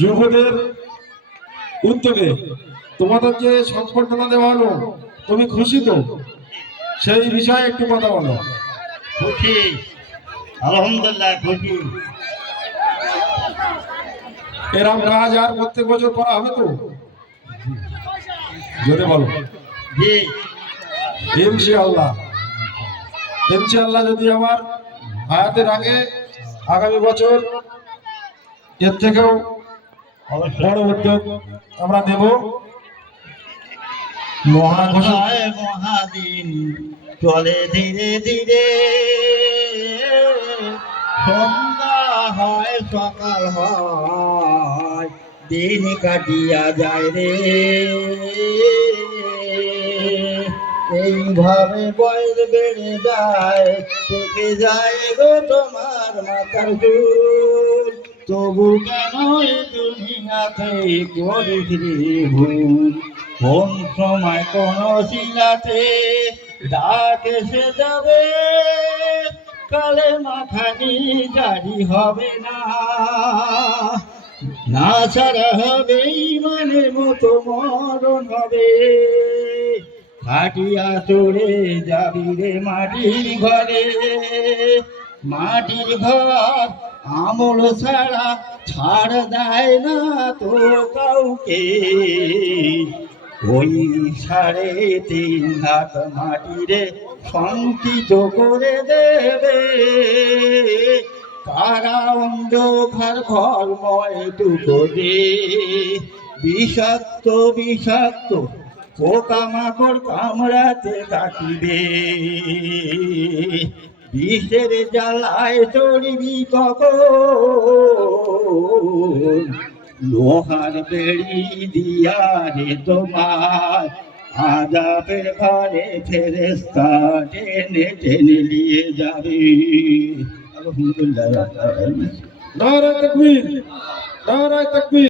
যুবদের উদ্যোগে তোমাদের যে সম্বর্ধনা দেওয়া হলো, তুমি খুশি তো? সেই বিষয়ে একটু কথা বলো। খুশি, আলহামদুলিল্লাহ খুশি। এরকম কাজ আর প্রত্যেক বছর করা হবে তো? জোরে বলো। জি ইনশাআল্লাহ, ইনশাআল্লাহ যদি আমার হায়াতের আগে আগামী বছর এর থেকেও বড় উদ্যোগ আমরা নেব। মহাদিন চলে ধীরে ধীরে, সন্ধ্যা হয় সকাল হয়, দিন কাটিয়া যায় রে। এইভাবে বয়স বেড়ে যায়, থেকে যায় গো তোমার মাথার চুল। তবু কেন এ দুনিয়াতে করিস রে ভুল? কোন সময় কোন শিলাতে ডাক এসে যাবে, কালে মাখানি জারি হবে না। না ছাড়া হবে ইমানের মতো মরণ হবে। খাটিয়া চড়ে যাবি রে মাটির ঘরে, মাটির ঘর আমল ছাড়া ছাড় দেয় না তো কাউকে। ওই 3.5 হাত মাটিরে সংকিত করে দেবে, কারা অন্ধকার ঘরময় টুকরে। বিষাক্ত বিষাক্ত পোকামাকড় কামড়াতে থাকিবে, বিষের জ্বালায় চড়বি কখন। লোহার বেড়ি দিয়া রে তোমার আযাবের ঘরে ফেরেশতা টেনে টেনে নিয়ে যাবে। আলহামদুলিল্লাহ। নারায়ে তাকবীর, নারায়ে তাকবীর।